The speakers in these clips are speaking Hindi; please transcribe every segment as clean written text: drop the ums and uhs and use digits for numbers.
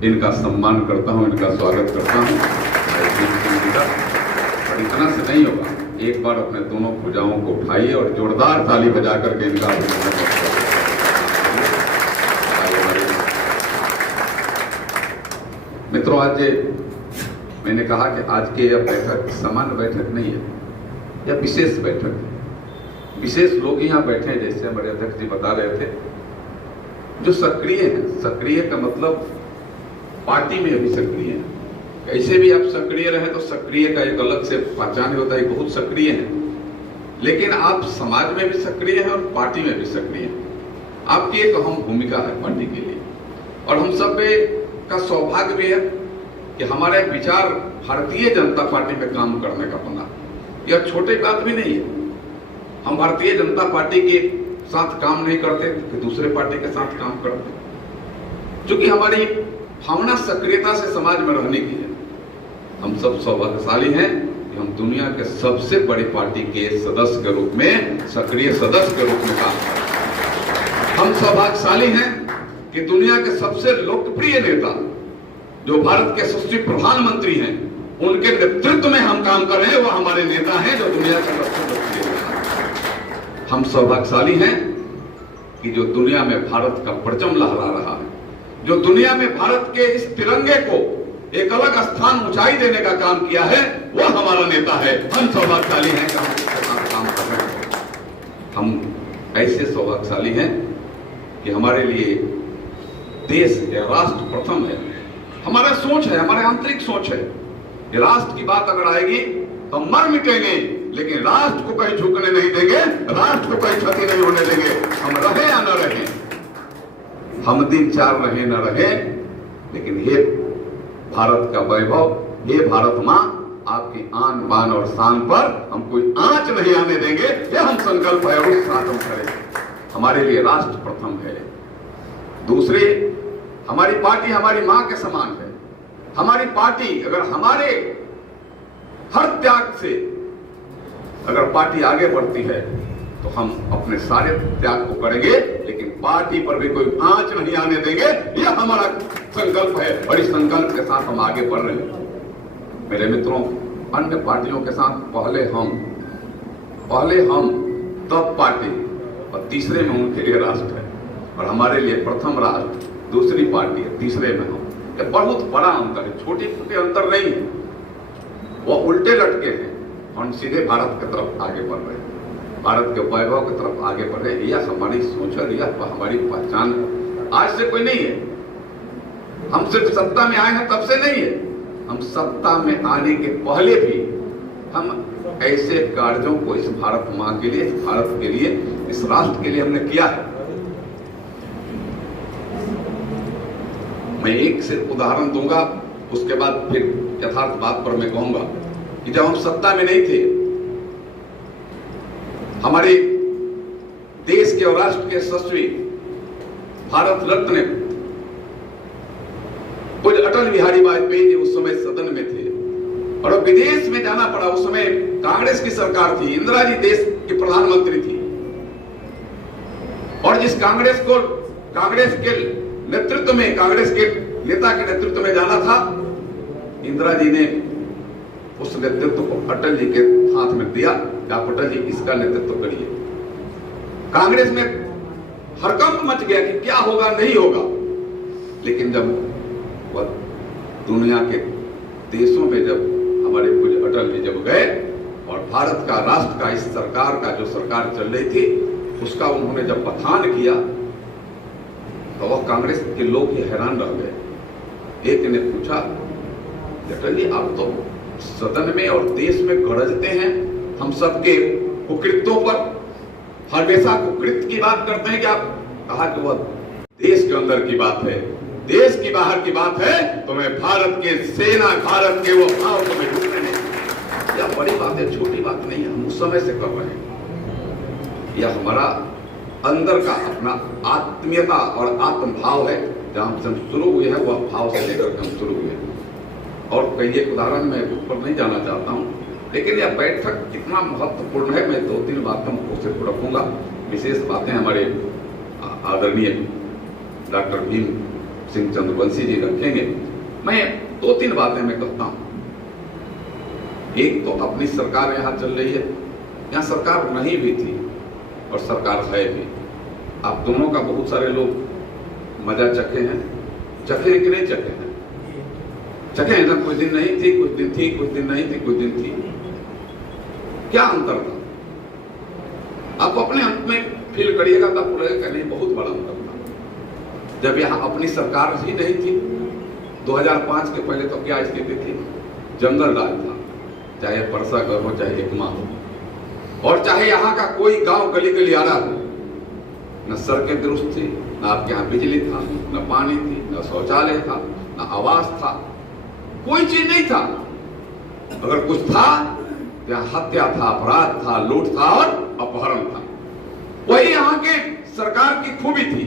इनका सम्मान करता हूं, इनका स्वागत करता हूं। और इतना से नहीं होगा, एक बार अपने दोनों भुजाओं को उठाइए और जोरदार ताली बजा करके इनका अभिनंदन करें। मित्रों, आज मैंने कहा कि आज की यह बैठक सामान्य बैठक नहीं है, यह विशेष बैठक है। विशेष लोग यहाँ बैठे हैं, जैसे हमारे अध्यक्ष जी बता रहे थे, जो सक्रिय हैं। सक्रिय का मतलब पार्टी में भी सक्रिय है। कैसे भी आप सक्रिय रहे तो सक्रिय का एक अलग से पहचान होता है, बहुत सक्रिय है। लेकिन आप समाज में भी सक्रिय हैं और पार्टी में भी सक्रिय हैं। आपकी एक अहम भूमिका है पार्टी के लिए, और हम सब का सौभाग्य भी है कि हमारे विचार भारतीय जनता पार्टी में काम करने का बना। यह छोटी बात भी नहीं है। हम भारतीय जनता पार्टी के साथ काम नहीं करते कि दूसरे पार्टी के साथ काम करते, क्योंकि हमारी भावना सक्रियता से समाज में रहने की है। हम सब सौभाग्यशाली हैं कि हम दुनिया के सबसे बड़ी पार्टी के सदस्य के रूप में, सक्रिय सदस्य के रूप में काम करते हैं। हम सौभाग्यशाली हैं कि दुनिया के सबसे लोकप्रिय नेता जो भारत के यशस्वी प्रधानमंत्री हैं, उनके नेतृत्व में हम काम कर रहे हैं। वो हमारे नेता हैं जो दुनिया के सबसे लोकप्रिय नेता हैं। हम सौभाग्यशाली हैं कि जो दुनिया में भारत का परचम लहरा रहा है, जो दुनिया में भारत के इस तिरंगे को एक अलग स्थान, ऊंचाई देने का काम किया है, वो हमारा नेता है। हम सौभाग्यशाली हैं कि हम उसके साथ काम कर रहे हैं। हम ऐसे सौभाग्यशाली हैं कि हमारे लिए देश या राष्ट्र प्रथम है। हमारा सोच है, हमारे आंतरिक सोच है कि राष्ट्र की बात अगर आएगी तो मर मिटेंगे, लेकिन राष्ट्र को कहीं झुकने नहीं देंगे, राष्ट्र को कहीं क्षति नहीं होने देंगे। हम रहे या न रहे, हम दिन चार रहे न रहे, लेकिन हे भारत का वैभव, हे भारत मां, आपकी आन बान और शान पर हम कोई आंच नहीं आने देंगे। यह हम संकल्प है और उस साथ हम करें। हमारे लिए राष्ट्र प्रथम है। दूसरे, हमारी पार्टी हमारी मां के समान है। हमारी पार्टी अगर हमारे हर त्याग से अगर पार्टी आगे बढ़ती है तो हम अपने सारे त्याग को करेंगे, लेकिन पार्टी पर भी कोई आंच नहीं आने देंगे। यह हमारा संकल्प है और इस संकल्प के साथ हम आगे बढ़ रहे हैं। मेरे मित्रों, अन्य पार्टियों के साथ पहले हम तब पार्टी, और तीसरे में उनके लिए राष्ट्र है, और हमारे लिए प्रथम राष्ट्र, दूसरी पार्टी है, तीसरे में हम। यह बहुत बड़ा अंतर है, छोटे छोटे अंतर नहीं है। वो उल्टे लटके हैं, हम सीधे भारत की तरफ आगे बढ़ रहे हैं, भारत के वैभव की तरफ आगे बढ़ रहे हैं। यह हमारी सोच है, यह हमारी पहचान है। आज से कोई नहीं है, हम सिर्फ सत्ता में आए हैं तब से नहीं है। हम सत्ता में आने के पहले भी हम ऐसे कार्यों को इस भारत मां के लिए, इस भारत के लिए, इस राष्ट्र के लिए हमने किया है। मैं एक सिर्फ उदाहरण दूंगा, उसके बाद फिर यथार्थ बात पर मैं कहूंगा कि जब हम सत्ता में नहीं थे, हमारे देश के और राष्ट्र के यशस्वी भारत रत्न पूज्य अटल बिहारी वाजपेयी जी उस समय सदन में थे और विदेश में जाना पड़ा। उस समय कांग्रेस की सरकार थी, इंदिरा जी देश की प्रधानमंत्री थी, और जिस कांग्रेस के नेतृत्व में, कांग्रेस के नेता के नेतृत्व में जाना था, इंदिरा जी ने उस नेतृत्व को अटल जी के हाथ में दिया कि आप अटल जी इसका नेतृत्व करिए। कांग्रेस में हड़कंप मच गया कि क्या होगा, नहीं होगा। लेकिन जब वह दुनिया के देशों में जब हमारे पूज्य अटल जी जब गए और भारत का, राष्ट्र का, इस सरकार का, जो सरकार चल रही थी, उसका उन्होंने जब बखान किया तो वह कांग्रेस के लोग ही हैरान रह गए। एक ने पूछा, अटल जी आप तो सदन में और देश में गरजते हैं हम सबके कुकृत्यों पर, हमेशा कुकृत्य की बात करते हैं कि आप, कहा कि वह देश के अंदर की बात है, देश की बाहर की बात है, तो मैं भारत के सेना, भारत के वो भाव को मैं ढूंढने नहीं। यह बड़ी बात है, छोटी बात नहीं है। हम उस समय से कर रहे हैं। यह हमारा अंदर का अपना आत्मीयता और आत्मभाव है। जहां से हम शुरू हुए हैं वह भाव से लेकर हम शुरू हुए हैं। और कई एक उदाहरण मैं ऊपर नहीं जाना चाहता हूं, लेकिन यह बैठक कितना महत्वपूर्ण है, मैं 2-3 बातों को सिर्फ रखूंगा। विशेष बातें हमारे आदरणीय डॉक्टर भीम सिंह चंद्रवंशी जी रखेंगे। मैं 2-3 बातें मैं कहता हूं। एक तो अपनी सरकार यहां चल रही है, यहां सरकार नहीं भी थी और सरकार है भी। आप दोनों का बहुत सारे लोग मजा चखे हैं, चखे कि नहीं चखे हैं? चखे हैं ना। कुछ दिन नहीं थी, कुछ दिन थी, कुछ दिन नहीं थी, कुछ दिन थी। क्या अंतर था? आप अपने अंत में फील करिएगा तब बोलेगा नहीं, बहुत बड़ा अंतर था। जब यहां अपनी सरकार ही नहीं थी, 2005 के पहले तो क्या स्थिति थी? जंगल राज था, चाहे परसागढ़ हो, चाहे एकमा हो, और चाहे यहाँ का कोई गांव गली गलियारा हो। न सड़कें दुरुस्त थी, न आपके यहाँ बिजली था, न पानी थी, न शौचालय था, न आवास था, कोई चीज नहीं था। अगर कुछ था तो यहाँ हत्या था, अपराध था, लूट था और अपहरण था। वही यहाँ के सरकार की खूबी थी।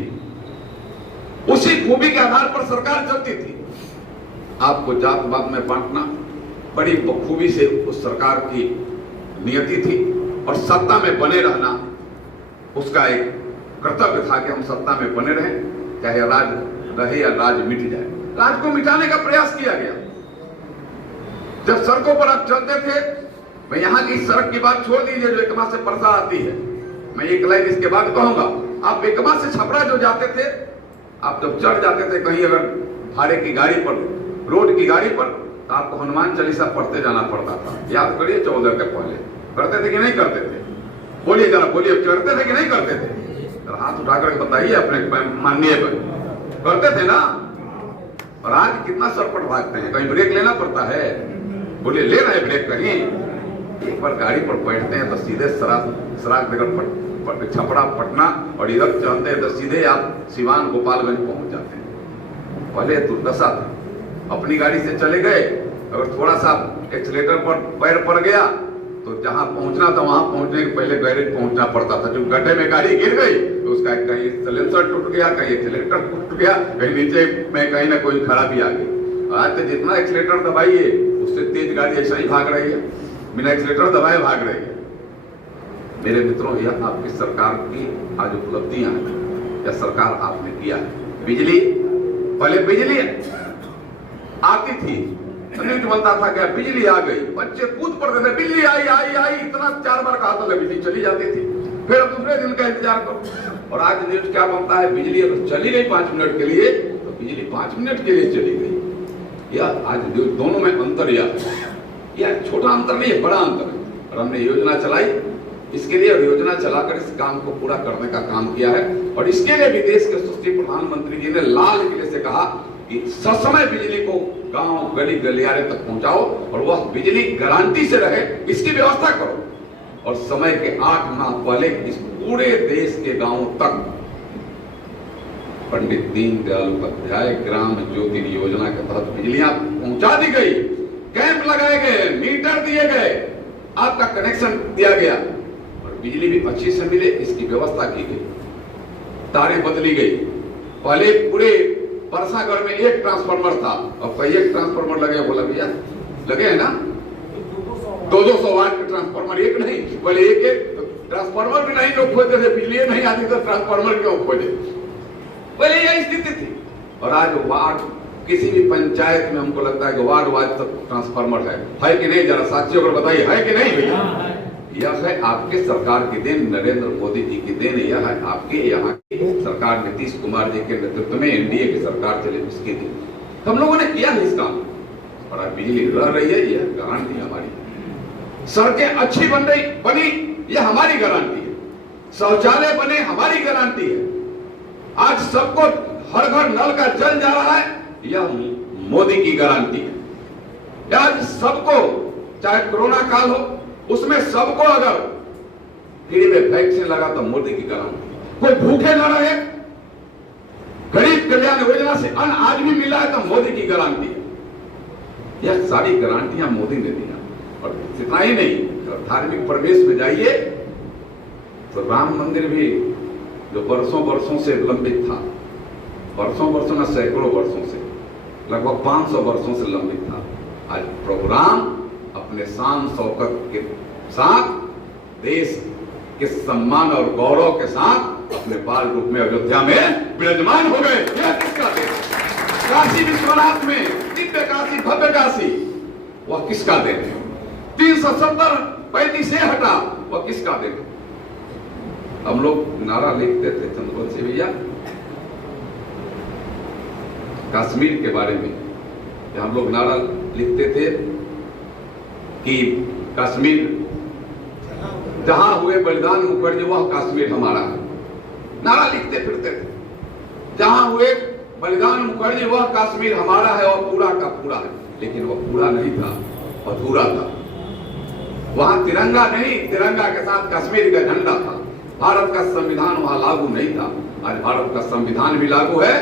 उसी खूबी के आधार पर सरकार चलती थी। आपको जात पात में बांटना बड़ी बखूबी से उस सरकार की नियति थी, और सत्ता में बने रहना उसका एक कर्तव्य था कि हम सत्ता में बने रहें, चाहे राज रहे या राज मिट जाए। राज को मिटाने का प्रयास किया गया। जब सड़कों पर आप चलते थे, मैं यहाँ की सड़क की बात छोड़ दीजिए जो एकमा से परसा आती है, मैं एक लाइन इसके बाद कहूंगा। आप एकमा से छपरा जो जाते थे, आप जब चढ़ जाते थे कहीं अगर भाड़े की गाड़ी पर, रोड की गाड़ी पर, तो आपको हनुमान चालीसा पढ़ते जाना पड़ता था। याद करिए 14 के पहले करते थे कि नहीं करते थे? बोलिए जरा, बोलिए, करते थे कि नहीं करते थे? हाथ उठाकर बताइए अपने माननीय पर। करते थे ना? और आज कितना सरपट भागते हैं, कहीं ब्रेक लेना पड़ता है। बोलिए, ले रहे ब्रेक कहीं? एक बार गाड़ी पर बैठते हैं तो सीधे सराक नगर छपरा पटना, और इधर चलते हैं तो सीधे आप सिवान गोपालगंज पहुंच जाते हैं। पहले दुर्दशा था। अपनी गाड़ी से चले गए, अगर थोड़ा सा एक्सीलेटर पर पैर पड़ गया तो जहां पहुंचना था वहां पहुंचने के पहले गैरेज पहुंचना पड़ता था। जो गड्ढे में गाड़ी गिर गई तो उसका कहीं सिलेंसर टूट गया, कहीं एक्सीलेटर टूट गया, कहीं नीचे में कहीं ना कोई खराबी आ गई। आज तो जितना एक्सीलेटर दबाइए उससे तेज गाड़ी ऐसा ही भाग रही है, बिना एक्सीलेटर दबाए भाग रही है। मेरे मित्रों, यह आपकी सरकार की आज उपलब्धियां हैं, यह सरकार आपने किया है। बिजली, पहले बिजली आती थी, न्यूज बनता था क्या बिजली आ गई, बच्चे कूद पड़ते थे, बिजली आई आई आई, इतना 4 बार कहा था बिजली चली जाती थी, फिर अब दूसरे दिन का इंतजार करो। और आज न्यूज क्या बनता है, बिजली अगर चली गई 5 मिनट के लिए तो बिजली 5 मिनट के लिए चली गई। यह आज दोनों में अंतर, यह छोटा अंतर नहीं है, बड़ा अंतर है। और हमने योजना चलाई इसके लिए, और योजना चलाकर इस काम को पूरा करने का काम किया है। और इसके लिए भी देश के यशस्वी प्रधानमंत्री जी ने लाल किले से कहा कि ससमय बिजली को गांव गली गलियारे तक पहुंचाओ, और वह बिजली गारंटी से रहे इसकी व्यवस्था करो। और समय के 8 माह पहले इस पूरे देश के गांवों तक पंडित दीनदयाल उपाध्याय ग्राम ज्योति योजना के तहत बिजलियां पहुंचा दी गई, कैंप लगाए गए, मीटर दिए गए, आपका कनेक्शन दिया गया, और बिजली भी अच्छी से मिले इसकी व्यवस्था की गई। तारें बदली गई। पहले पूरे परसागढ़ में 1 ट्रांसफार्मर था, और कई एक ट्रांसफार्मर लगे, बोला भैया लगे है ना, 200 वाट के ट्रांसफार्मर, एक नहीं, पहले एक ट्रांसफार्मर भी नहीं लोग खोजते थे, बिजली नहीं आती तो ट्रांसफार्मर क्यों खोजे, पहले यही स्थिति थी। और आज वार्ड, किसी भी पंचायत में हमको लगता है कि वार्ड वाइज तक ट्रांसफार्मर है कि नहीं? जरा साथियों को बताइए, है कि नहीं भैया? यह है आपके सरकार की देन, नरेंद्र मोदी जी की देन, यह है आपके यहाँ की सरकार, नीतीश कुमार जी के नेतृत्व में एनडीए की सरकार चली उसकी देन। हम लोगों ने किया है इस काम, और अब बिजली रह रही है, यह गारंटी हमारी। सड़कें अच्छी बनी, यह हमारी गारंटी है। शौचालय बने, हमारी गारंटी है। आज सबको हर घर नल का जल जा रहा है, यह मोदी की गारंटी है। आज सबको, चाहे कोरोना काल हो, उसमें सबको अगर फ्री में वैक्सीन लगा तो मोदी की गारंटी। कोई भूखे न रहे, गरीब कल्याण योजना से अन्न आज भी मिला है तो मोदी की गारंटी है। यह सारी गारंटियां मोदी ने दिया। और इतना ही नहीं, धार्मिक प्रवेश में जाइए तो राम मंदिर भी जो वर्षों से लंबित था, वर्षों में सैकड़ों वर्षों से, लगभग 500 वर्षों से लंबित था, आज प्रोग्राम अपने शान शौकत के साथ, देश के सम्मान और गौरव के साथ अपने बाल रूप में अयोध्या में विराजमान हो गए। यह किसका देश है? काशी विश्वनाथ में दिव्य काशी भव्य काशी, वह किसका देन है? 370 पैंतीस हटा, वह किसका देन है? हम लोग नारा लिखते थे चंद्रवंशी भैया कश्मीर के बारे में, हम लोग नारा लिखते थे कि कश्मीर जहां हुए बलिदान मुखर्जी वह कश्मीर हमारा है। नारा लिखते फिरते थे, जहां हुए बलिदान मुखर्जी वह कश्मीर हमारा है और पूरा का पूरा है। लेकिन वह पूरा नहीं था, अधूरा था। वहां तिरंगा नहीं, तिरंगा के साथ कश्मीर का झंडा था। भारत का संविधान वहां लागू नहीं था। आज भारत का संविधान भी लागू है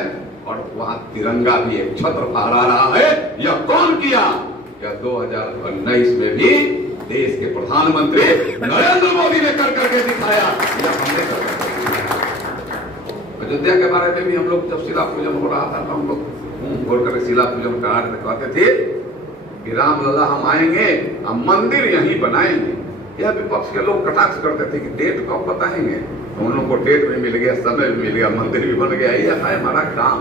और वहां तिरंगा भी एक छत्र फहरा रहा है। यह कौन किया? यह 2019 में भी देश के प्रधानमंत्री नरेंद्र मोदी ने कर करके दिखाया। यह हमने कर अयोध्या के बारे में भी हम लोग जब शिला पूजन हो रहा था तो हम लोग मुंह खोल कर शिला पूजन कहते थे कि राम लला हम आएंगे, हम मंदिर यहीं बनाएंगे। यह विपक्ष के लोग कटाक्ष करते थे कि डेट कब बताएंगे। तो उन लोगों को डेट भी मिल गया, समय भी मिल गया, मंदिर भी बन गया। यह है हमारा काम।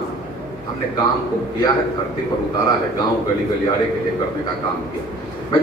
हमने काम को किया है, धरती पर उतारा है, गांव गली गलियारे के लिए करने का काम किया। मैं